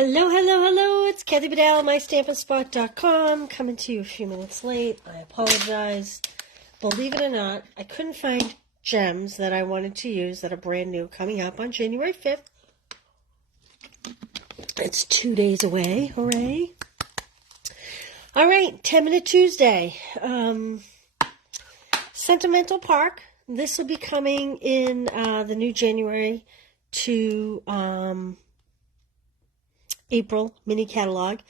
Hello, hello, hello. It's Kathy Bedell, mystampinspot.com, coming to you a few minutes late. I apologize. Believe it or not, I couldn't find gems that I wanted to use that are brand new coming up on January 5th. It's 2 days away. Hooray. All right, 10-minute Tuesday. Sentimental Park. This will be coming in the new January to April mini catalog,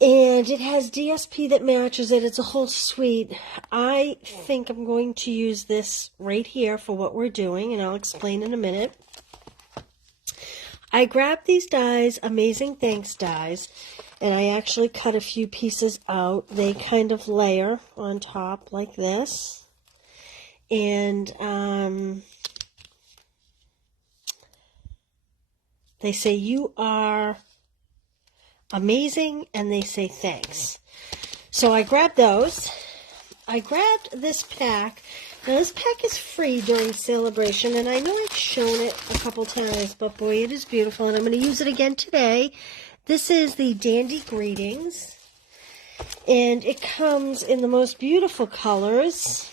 and it has DSP that matches it. It's a whole suite. I think I'm going to use this right here for what we're doing, and I'll explain in a minute. I grabbed these dies, Amazing Thanks dies, and I actually cut a few pieces out. They kind of layer on top like this, and they say, "You are amazing," and they say, "Thanks." So I grabbed those. I grabbed this pack. Now, this pack is free during Saleabration, and I know I've shown it a couple times, but boy, it is beautiful, and I'm going to use it again today. This is the Dandy Greetings, and it comes in the most beautiful colors.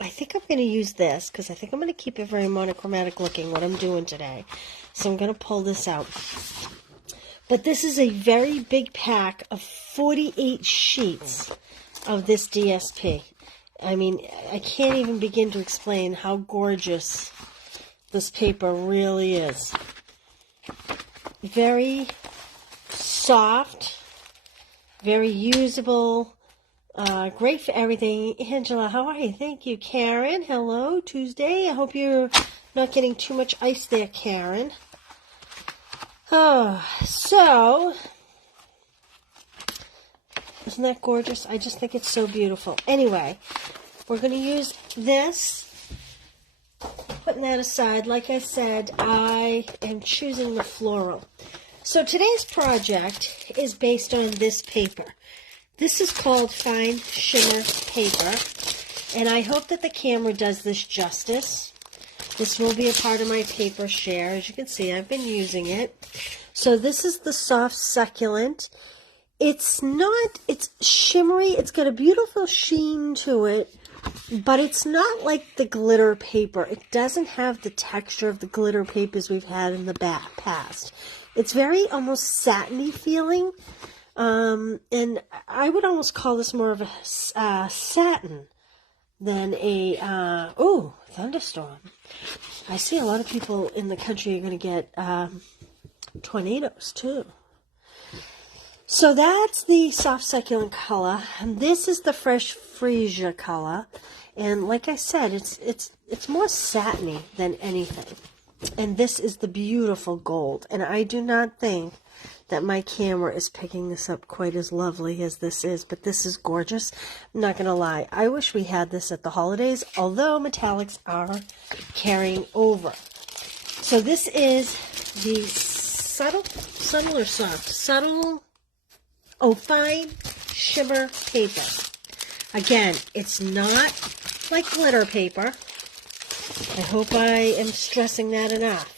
I think I'm going to use this because I think I'm going to keep it very monochromatic looking, what I'm doing today. So I'm going to pull this out. But this is a very big pack of 48 sheets of this DSP. I mean, I can't even begin to explain how gorgeous this paper really is. Very soft, very usable, great for everything. Angela, how are you? Thank you. Karen, hello, Tuesday. I hope you're not getting too much ice there, Karen. Oh, so, isn't that gorgeous? I just think it's so beautiful. Anyway, we're going to use this. Putting that aside, like I said, I am choosing the floral. So today's project is based on this paper. This is called Fine Shimmer Paper, and I hope that the camera does this justice. This will be a part of my paper share. As you can see, I've been using it. So this is the soft succulent. It's shimmery. It's got a beautiful sheen to it, but it's not like the glitter paper. It doesn't have the texture of the glitter papers we've had in the past. It's very almost satiny feeling. And I would almost call this more of a satin than a, oh, thunderstorm. I see a lot of people in the country are going to get tornadoes too. So that's the soft succulent color. And this is the fresh freesia color. And like I said, it's more satiny than anything. And this is the beautiful gold. And I do not think that my camera is picking this up quite as lovely as this is, but this is gorgeous. I'm not going to lie. I wish we had this at the holidays, although metallics are carrying over. So this is the Fine Shimmer Paper. Again, it's not like glitter paper. I hope I am stressing that enough.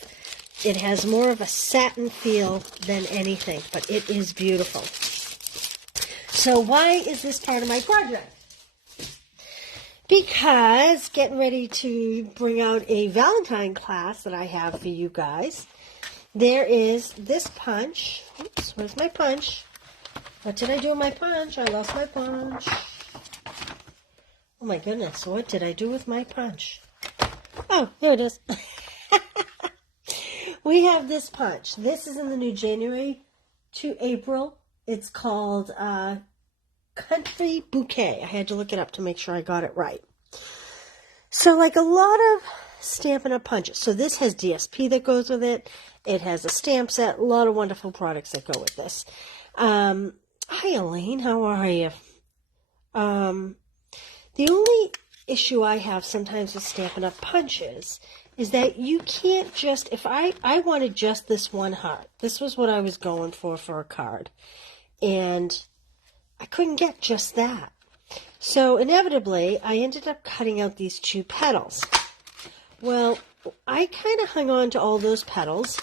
It has more of a satin feel than anything, but it is beautiful. So why is this part of my project? Because getting ready to bring out a Valentine class that I have for you guys, there is this punch. Oops, where's my punch? What did I do with my punch? I lost my punch. Oh my goodness, what did I do with my punch? Oh, here it is. We have this punch. This is in the new January to April. It's called Country Bouquet. I had to look it up to make sure I got it right. So like a lot of Stampin' Up! Punches. So this has DSP that goes with it. It has a stamp set. A lot of wonderful products that go with this. Hi, Elaine. How are you? The only issue I have sometimes with Stampin' Up! Punches is that you can't just, if I wanted just this one heart. This was what I was going for a card. And I couldn't get just that. So inevitably, I ended up cutting out these two petals. Well, I kind of hung on to all those petals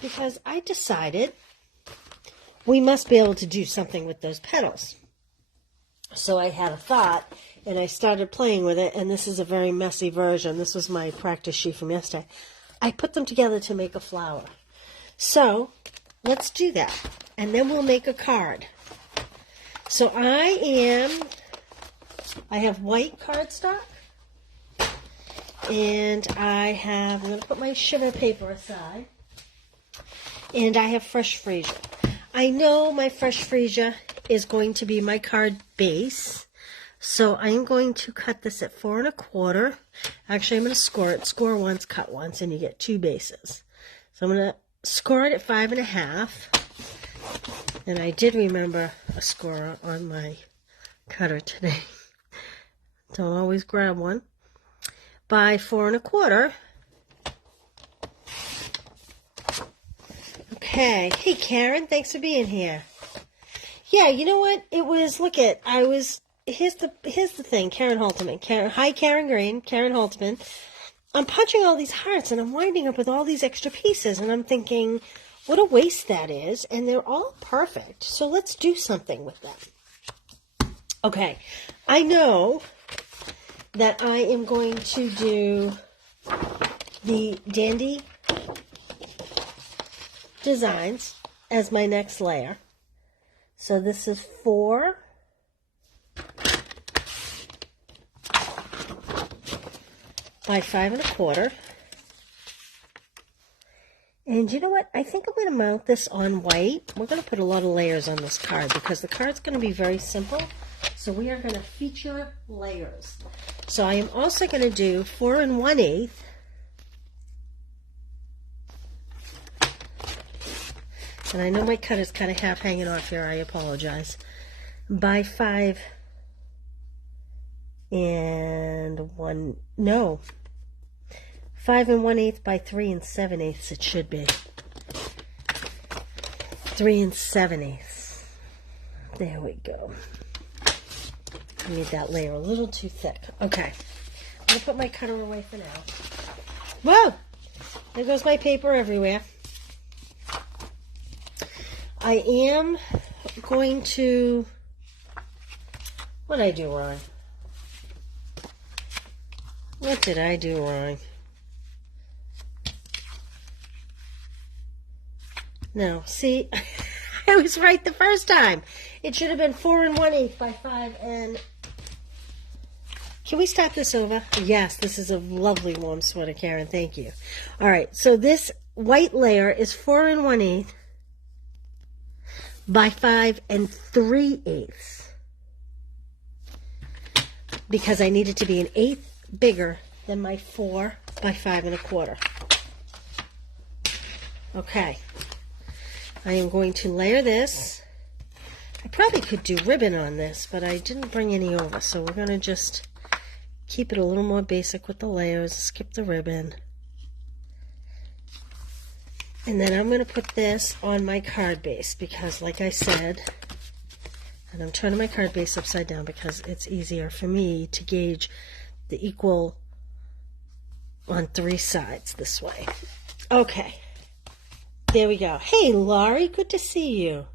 because I decided we must be able to do something with those petals. So I had a thought, and I started playing with it, and this is a very messy version. This was my practice sheet from yesterday. I put them together to make a flower. So let's do that, and then we'll make a card. So I have white cardstock, and I'm going to put my shimmer paper aside, and I have fresh freesia. I know my fresh freesia is going to be my card base, so I'm going to cut this at 4 1/4. Actually, I'm going to score it. Score once, cut once, and you get 2 bases. So I'm going to score it at 5 1/2. And I did remember a score on my cutter today. Don't always grab one. By 4 1/4. Okay. Hey, Karen, thanks for being here. Yeah, you know what? It was, here's the thing, Karen Halterman. Hi, Karen Green, Karen Halterman. I'm punching all these hearts, and I'm winding up with all these extra pieces, and I'm thinking, what a waste that is, and they're all perfect, so let's do something with them. Okay, I know that I am going to do the Dandy Designs as my next layer. So this is 4 by 5 1/4. And you know what? I think I'm going to mount this on white. We're going to put a lot of layers on this card because the card's going to be very simple. So we are going to feature layers. So I am also going to do 4 1/8. And I know my cut is kind of half hanging off here. I apologize. By 5 1/8 by 3 7/8 it should be. 3 7/8. There we go. I made that layer a little too thick. Okay. I'm going to put my cutter away for now. Whoa! There goes my paper everywhere. I am going to... What did I do wrong? What did I do wrong? No, see, I was right the first time. It should have been 4 1/8 by 5 and... Can we start this over? Yes, this is a lovely warm sweater, Karen. Thank you. All right, so this white layer is 4 1/8 by 5 3/8 because I need it to be an 1/8 bigger than my 4 by 5 1/4. Okay. I am going to layer this. I probably could do ribbon on this, but I didn't bring any over, so we're going to just keep it a little more basic with the layers, skip the ribbon. And then I'm going to put this on my card base because, like I said, and I'm turning my card base upside down because it's easier for me to gauge the equal on 3 sides this way. Okay. There we go. Hey, Laurie, good to see you.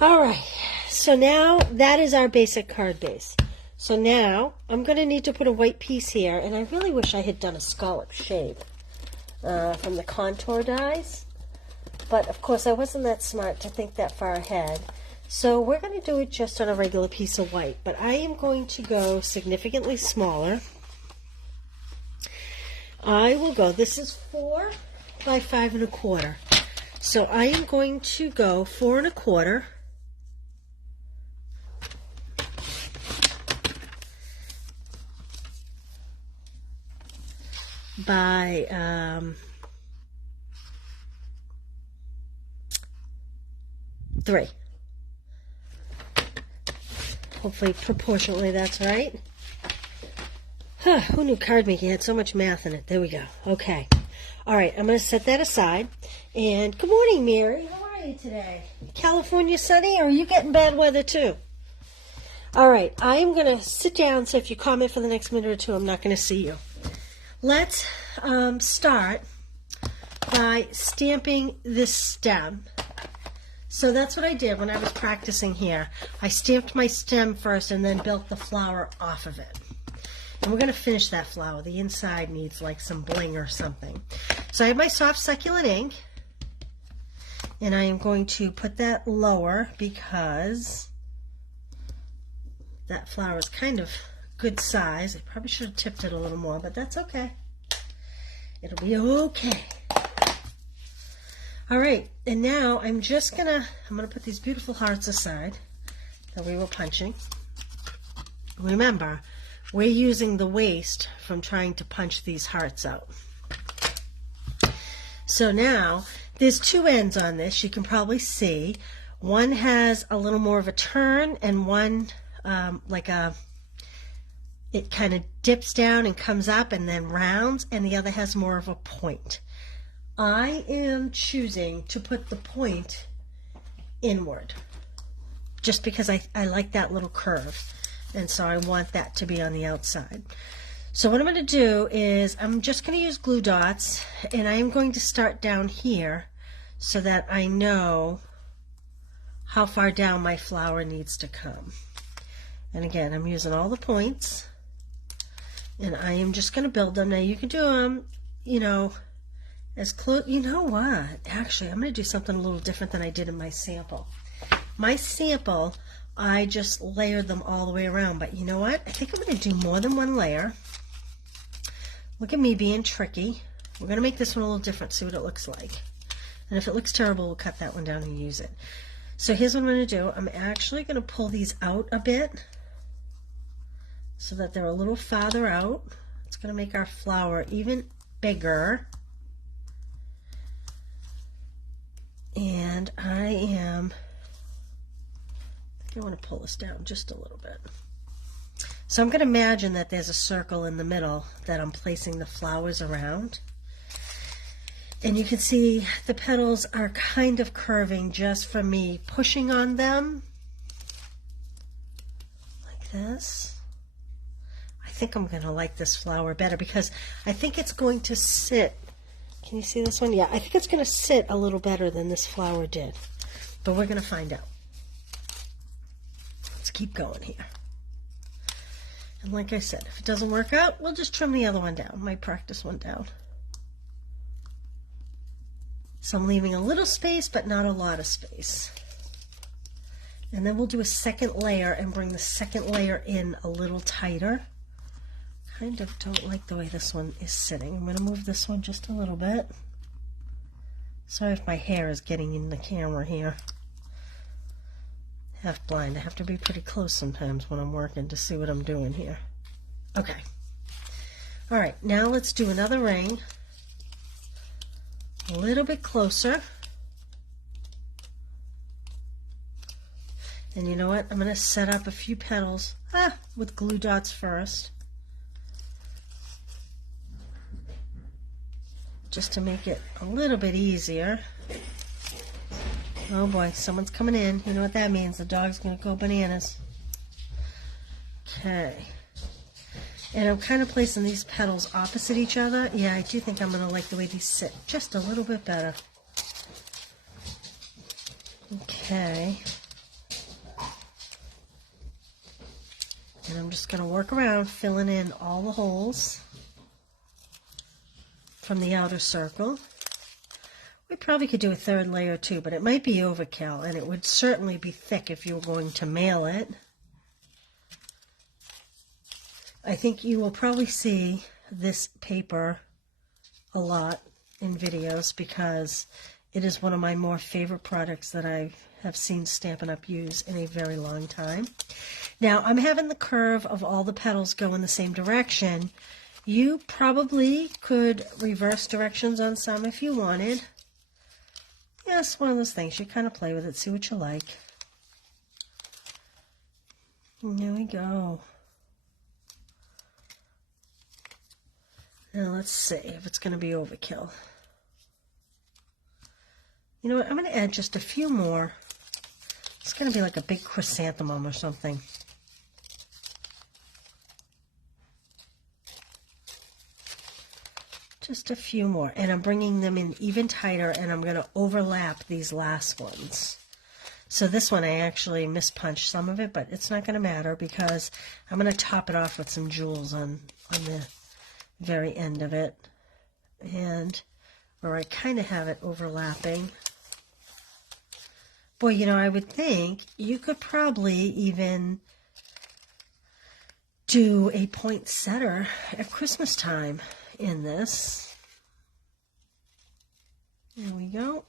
All right, so now that is our basic card base. So now I'm going to need to put a white piece here, and I really wish I had done a scallop shape from the contour dies. But, of course, I wasn't that smart to think that far ahead. So we're going to do it just on a regular piece of white. But I am going to go significantly smaller. I will go, this is 4 by 5 1/4. So I am going to go 4 1/4 by 3. Hopefully proportionally that's right. Huh, who knew card making had so much math in it? There we go. Okay. All right, I'm going to set that aside. And good morning, Mary. How are you today? California sunny, or are you getting bad weather too? All right, I am going to sit down, so if you comment for the next minute or two, I'm not going to see you. Let's start by stamping this stem. So that's what I did when I was practicing here. I stamped my stem first and then built the flower off of it. And we're going to finish that flower. The inside needs like some bling or something. So I have my soft succulent ink. And I am going to put that lower because that flower is kind of good size. I probably should have tipped it a little more, but that's okay. It'll be okay. All right, and now I'm gonna put these beautiful hearts aside that we were punching. Remember, we're using the waste from trying to punch these hearts out. So now, there's two ends on this, you can probably see. One has a little more of a turn, and one it kind of dips down and comes up and then rounds, and the other has more of a point. I am choosing to put the point inward just because I like that little curve, and so I want that to be on the outside. So what I'm going to do is I'm just going to use glue dots, and I am going to start down here so that I know how far down my flower needs to come. And again, I'm using all the points, and I am just going to build them. Now you can do them, you know, as close. You know what? Actually, I'm going to do something a little different than I did in my sample. My sample, I just layered them all the way around, but you know what? I think I'm going to do more than one layer. Look at me being tricky. We're going to make this one a little different, see what it looks like. And if it looks terrible, we'll cut that one down and use it. So here's what I'm going to do. I'm actually going to pull these out a bit so that they're a little farther out. It's going to make our flower even bigger. And I want to pull this down just a little bit. So I'm going to imagine that there's a circle in the middle that I'm placing the flowers around. And you can see the petals are kind of curving just from me pushing on them like this. I think I'm going to like this flower better because I think it's going to sit. Can you see this one? Yeah, I think it's going to sit a little better than this flower did. But we're going to find out. Let's keep going here. And like I said, if it doesn't work out, we'll just trim the other one down, my practice one down. So I'm leaving a little space, but not a lot of space. And then we'll do a second layer and bring the second layer in a little tighter. Kind of don't like the way this one is sitting. I'm going to move this one just a little bit. Sorry if my hair is getting in the camera here. Half blind. I have to be pretty close sometimes when I'm working to see what I'm doing here. Okay. All right, now let's do another ring. A little bit closer. And you know what? I'm going to set up a few petals with glue dots first. Just to make it a little bit easier. Oh boy, someone's coming in. You know what that means. The dog's going to go bananas. Okay. And I'm kind of placing these petals opposite each other. Yeah, I do think I'm going to like the way these sit just a little bit better. Okay. And I'm just going to work around filling in all the holes from the outer circle. We probably could do a third layer too, but it might be overkill, and it would certainly be thick if you were going to mail it. I think you will probably see this paper a lot in videos because it is one of my more favorite products that I have seen Stampin' Up! Use in a very long time. Now, I'm having the curve of all the petals go in the same direction. You probably could reverse directions on some if you wanted. Yeah, it's one of those things. You kind of play with it, see what you like. And there we go. Now let's see if it's going to be overkill. You know what? I'm going to add just a few more. It's going to be like a big chrysanthemum or something. Just a few more, and I'm bringing them in even tighter, and I'm going to overlap these last ones So this one I actually mispunched some of it, but it's not going to matter because I'm going to top it off with some jewels on the very end of it. And where I kind of have it overlapping. Boy, you know, I would think you could probably even do a poinsettia at Christmas time in this. There we go.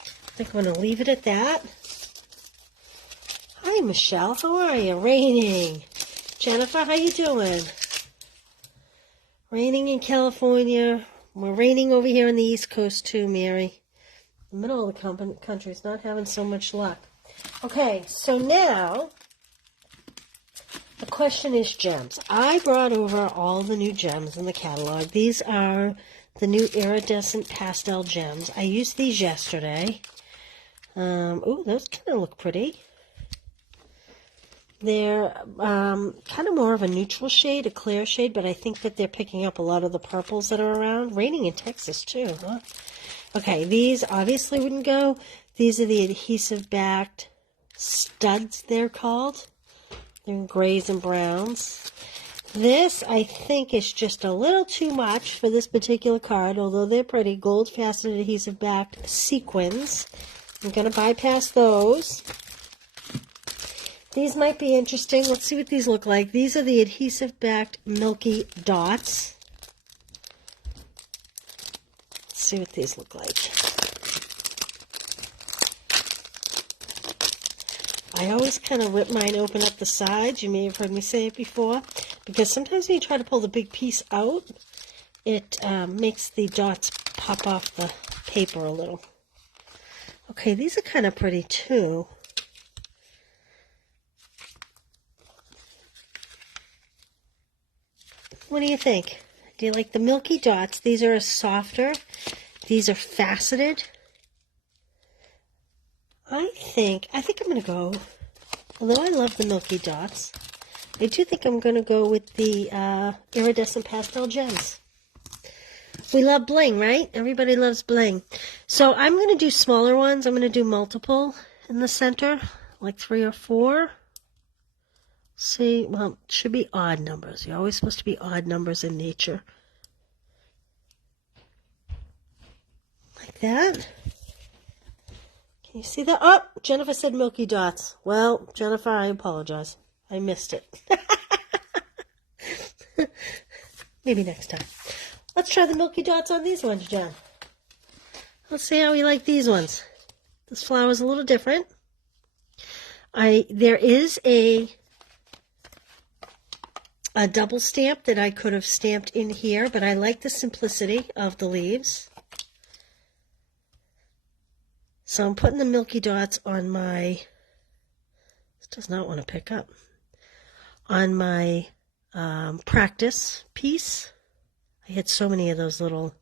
I think I'm going to leave it at that. Hi, Michelle. How are you? Raining. Jennifer, how you doing? Raining in California. We're raining over here on the East Coast too, Mary. The middle of the country is not having so much luck. Okay, so now the question is gems. I brought over all the new gems in the catalog. These are the new Iridescent Pastel Gems. I used these yesterday. Oh, those kind of look pretty. They're kind of more of a neutral shade, a clear shade, but I think that they're picking up a lot of the purples that are around. Raining in Texas, too, huh? Okay, these obviously wouldn't go. These are the adhesive-backed studs, they're called. They're in grays and browns. This, I think, is just a little too much for this particular card, although they're pretty. Gold-faceted adhesive-backed sequins. I'm going to bypass those. These might be interesting. Let's see what these look like. These are the adhesive-backed milky dots. Let's see what these look like. I always kind of rip mine open up the sides. You may have heard me say it before. Because sometimes when you try to pull the big piece out, it makes the dots pop off the paper a little. Okay, these are kind of pretty too. What do you think? Do you like the milky dots? These are softer. These are faceted. I think I'm going to go, although I love the milky dots, I do think I'm going to go with the Iridescent Pastel Gems. We love bling, right? Everybody loves bling. So I'm going to do smaller ones. I'm going to do multiple in the center, like 3 or 4. See, well, it should be odd numbers. You're always supposed to be odd numbers in nature. Like that. Can you see that? Oh, Jennifer said milky dots. Well, Jennifer, I apologize. I missed it. Maybe next time. Let's try the milky dots on these ones, Jen. Let's see how we like these ones. This flower's a little different. There is a double stamp that I could have stamped in here, but I like the simplicity of the leaves. So I'm putting the milky dots on my, this does not want to pick up, on my practice piece. I had so many of those little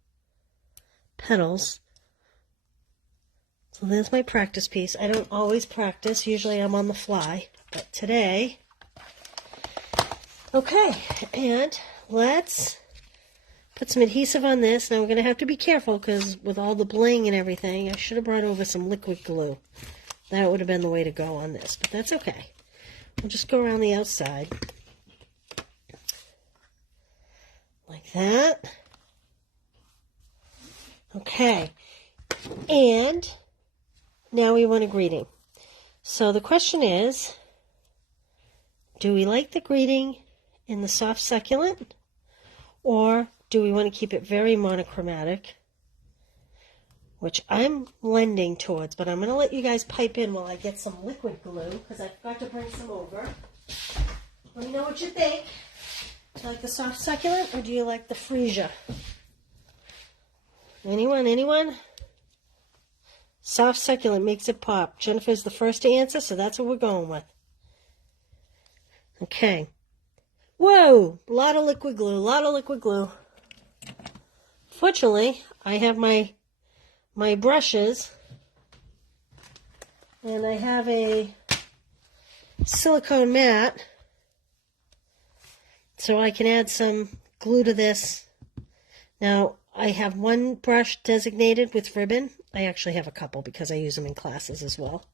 petals. So there's my practice piece. I don't always practice. Usually I'm on the fly, but today. Okay, and let's put some adhesive on this. Now we're going to have to be careful because with all the bling and everything, I should have brought over some liquid glue. That would have been the way to go on this, but that's okay. We'll just go around the outside. Like that. Okay, and now we want a greeting. So the question is, do we like the greeting in the soft succulent, or do we want to keep it very monochromatic, which I'm lending towards, but I'm going to let you guys pipe in while I get some liquid glue, because I forgot to bring some over. Let me know what you think. Do you like the soft succulent, or do you like the freesia? Anyone? Soft succulent makes it pop. Jennifer's the first to answer, so that's what we're going with. Okay. Whoa! A lot of liquid glue, Fortunately, I have my brushes, and I have a silicone mat, so I can add some glue to this. Now, I have one brush designated with ribbon. I actually have a couple because I use them in classes as well.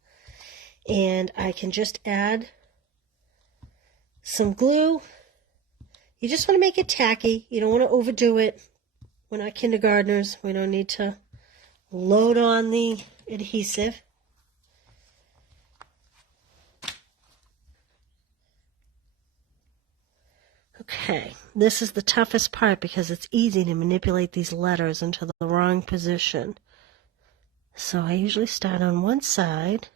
And I can just add some glue. You just want to make it tacky. You don't want to overdo it. We're not kindergartners. We don't need to load on the adhesive. Okay, this is the toughest part because it's easy to manipulate these letters into the wrong position. So I usually start on one side,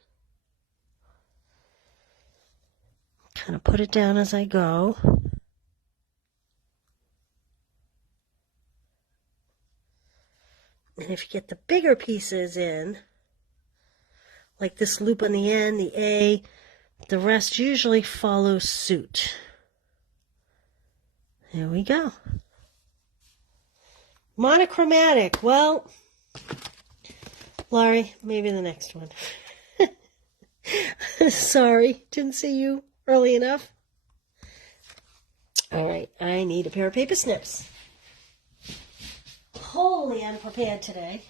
kind of put it down as I go. And if you get the bigger pieces in, like this loop on the end, the A, the rest usually follow suit. There we go. Monochromatic. Well, Laurie, maybe the next one. Sorry, didn't see you early enough. All right, I need a pair of paper snips. Wholly unprepared today.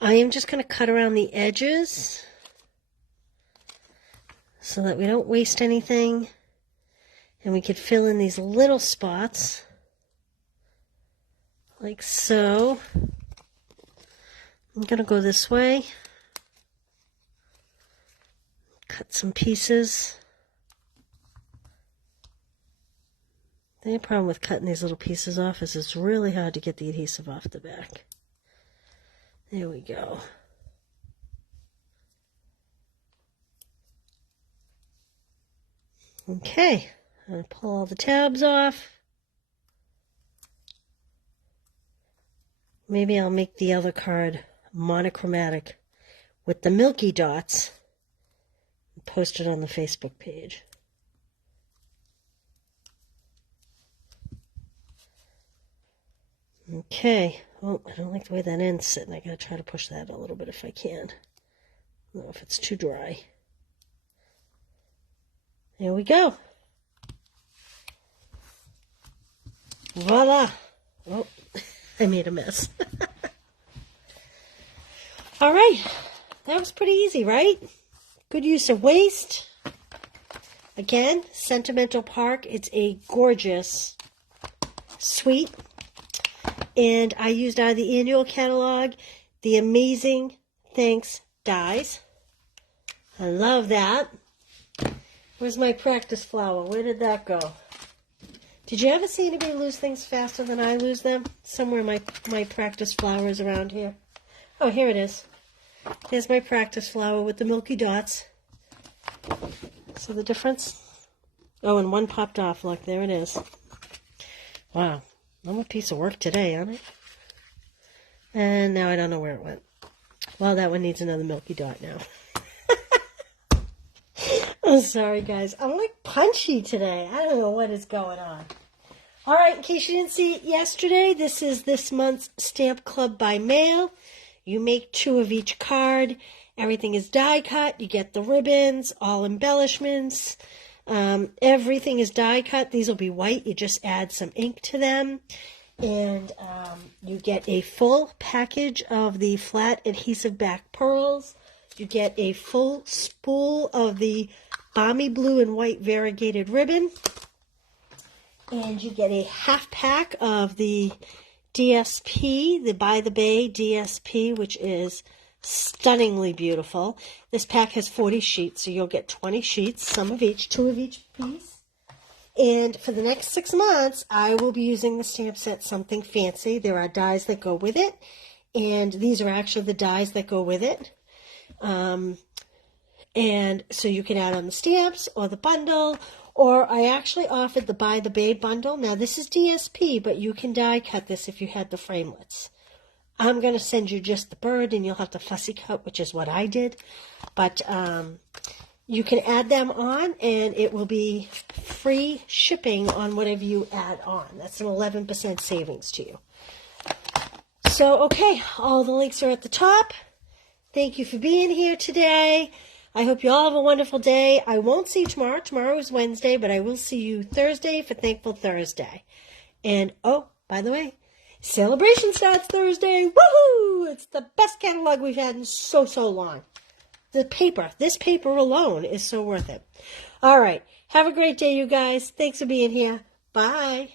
I am just going to cut around the edges so that we don't waste anything. And we could fill in these little spots, like so. I'm going to go this way, cut some pieces. The only problem with cutting these little pieces off is it's really hard to get the adhesive off the back. There we go. Okay. I'm going to pull all the tabs off. Maybe I'll make the other card monochromatic with the milky dots and post it on the Facebook page. Okay. Oh, I don't like the way that end's sitting. I gotta try to push that a little bit if I can. I don't know if it's too dry. There we go. Voila! Oh, I made a mess. All right, that was pretty easy, right? Good use of waste. Again, Sentimental Park. It's a gorgeous suite. And I used out of the annual catalog the Amazing Thanks dies. I love that. Where's my practice flower? Where did that go? Did you ever see anybody lose things faster than I lose them? Somewhere my practice flower is around here. Oh, here it is. Here's my practice flower with the milky dots. See the difference? Oh, and one popped off. Look, there it is. Wow. I'm a piece of work today, aren't I? And now I don't know where it went. Well, that one needs another milky dot now. I'm sorry, guys. I'm like punchy today. I don't know what is going on. All right, in case you didn't see it yesterday, this is this month's Stamp Club by mail. You make 2 of each card. Everything is die cut. You get the ribbons, all embellishments. Everything is die cut. These will be white. You just add some ink to them. And you get a full package of the flat adhesive back pearls. You get a full spool of the balmy blue and white variegated ribbon. And you get a half pack of the DSP, the By the Bay DSP, which is stunningly beautiful. This pack has 40 sheets, so you'll get 20 sheets, some of each, 2 of each piece. And for the next 6 months, I will be using the stamp set Something Fancy. There are dies that go with it, and these are actually the dies that go with it. And so you can add on the stamps or the bundle, or I actually offered the By the Bay bundle. Now this is DSP, but you can die cut this if you had the framelits. I'm going to send you just the bird, and you'll have to fussy cut, which is what I did. But you can add them on, and it will be free shipping on whatever you add on. That's an 11% savings to you. So, okay, all the links are at the top. Thank you for being here today. I hope you all have a wonderful day. I won't see you tomorrow. Tomorrow is Wednesday, but I will see you Thursday for Thankful Thursday. And, oh, by the way, Saleabration starts Thursday. Woohoo! It's the best catalog we've had in so long. the paper. This paper alone is so worth it. All right. Have a great day, you guys. Thanks for being here. Bye.